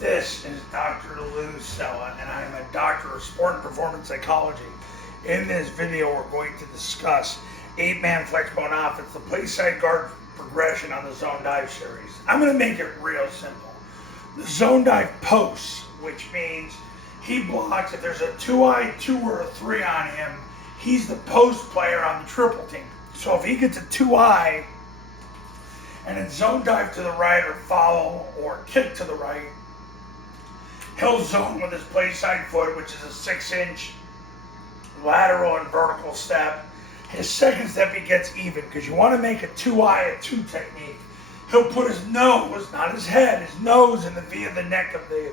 This is Dr. Lou Sella, and I am a doctor of sport and performance psychology. In this video, we're going to discuss 8-man Flexbone offense, the Playside guard progression on the zone dive series. I'm going to make it real simple. The zone dive posts, which means he blocks, if there's a 2-eye, 2 or a 3 on him, he's the post player on the triple team. So if he gets a 2-eye and it's zone dive to the right or follow or kick to the right, he'll zone with his play side foot, which is a 6-inch lateral and vertical step. His second step, he gets even, because you want to make a 2-eye a 2 technique. He'll put his nose, not his head, his nose in the V of the neck of the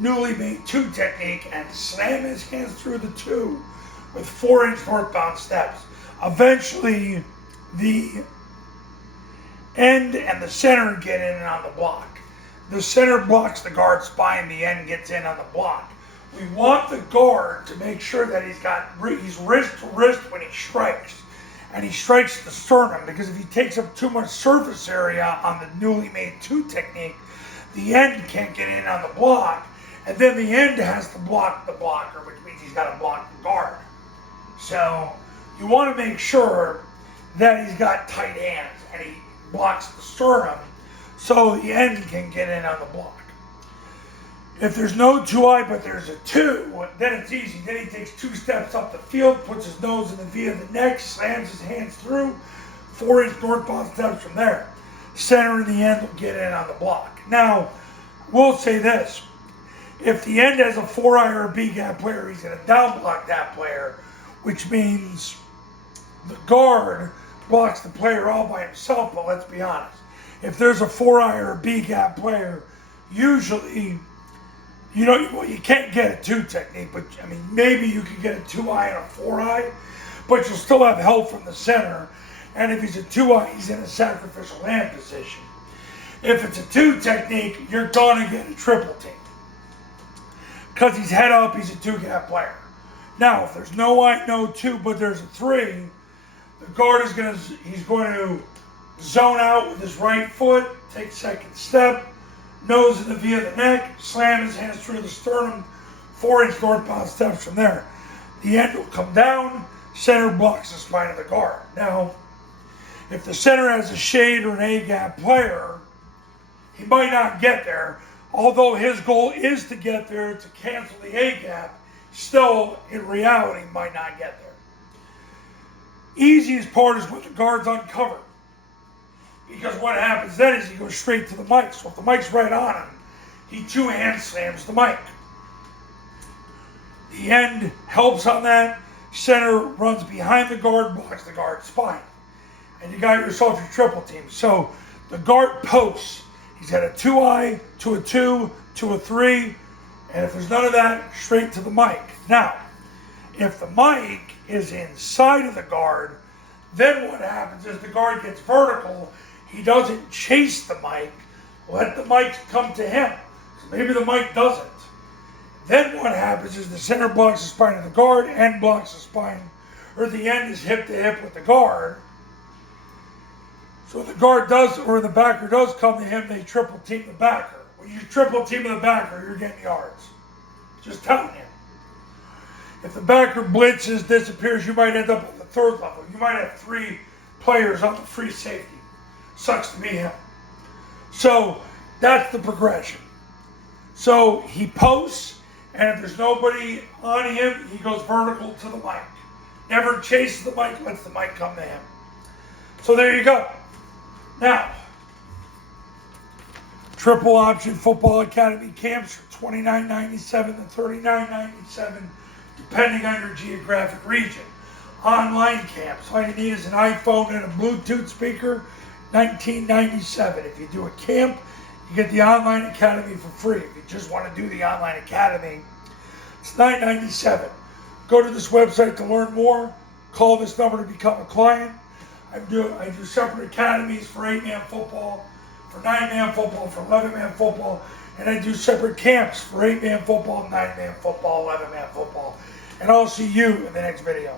newly made 2 technique and slam his hands through the 2 with 4-inch northbound steps. Eventually, the end and the center get in and on the block. The center blocks the guard's spine, the end gets in on the block. We want the guard to make sure that he's wrist to wrist when he strikes. And he strikes the sternum, because if he takes up too much surface area on the newly made 2 technique, the end can't get in on the block, and then the end has to block the blocker, which means he's got to block the guard. So you want to make sure that he's got tight hands and he blocks the sternum so the end can get in on the block. If there's no 2-eye but there's a 2, then it's easy. Then he takes 2 steps up the field, puts his nose in the V of the neck, slams his hands through, 4-inch northbound steps from there. Center and the end will get in on the block. Now, we'll say this. If the end has a 4-eye or a B-gap player, he's going to down block that player, which means the guard blocks the player all by himself. But let's be honest. If there's a 4-eye or a B-gap player, usually, you can't get a 2 technique, but I mean, maybe you can get a 2-eye and a 4-eye, but you'll still have help from the center. And if he's a 2-eye, he's in a sacrificial lamb position. If it's a 2 technique, you're going to get a triple team. Because he's head up, he's a 2-gap player. Now, if there's no eye, no 2, but there's a 3, the guard is going to zone out with his right foot, take second step, nose in the V of the neck, slam his hands through the sternum, 4-inch northbound steps from there. The end will come down, center blocks the spine of the guard. Now, if the center has a shade or an A-gap player, he might not get there. Although his goal is to get there to cancel the A-gap, still, in reality, might not get there. Easiest part is when the guard's uncovered. Because what happens then is he goes straight to the mic. So if the mic's right on him, he 2-hand slams the mic. The end helps on that. Center runs behind the guard, blocks the guard's spine. And you got yourself your triple team. So the guard posts. He's got a 2-eye to a 2 to a 3. And if there's none of that, straight to the mic. Now, if the mic is inside of the guard, then what happens is the guard gets vertical. He doesn't chase the mic. Let the mic come to him. So maybe the mic doesn't. Then what happens is the center blocks the spine of the guard, end blocks the spine, or the end is hip to hip with the guard. So the guard does, or the backer does come to him, they triple team the backer. When you triple team the backer, you're getting yards. Just telling you. If the backer blitzes, disappears, you might end up on the 3rd level. You might have 3 players on the free safety. Sucks to be him. So that's the progression. So he posts, and if there's nobody on him, he goes vertical to the mic. Never chases the mic, lets the mic come to him. So there you go. Now, triple option football academy camps for $29.97 to $39.97, depending on your geographic region. Online camps, all you need is an iPhone and a Bluetooth speaker, $19.97. If you do a camp, you get the online academy for free. If you just want to do the online academy, it's $9.97. Go to this website to learn more. Call this number to become a client. I do separate academies for 8-man football, for 9-man football, for 11-man football, and I do separate camps for 8-man football, 9-man football, 11-man football. And I'll see you in the next video.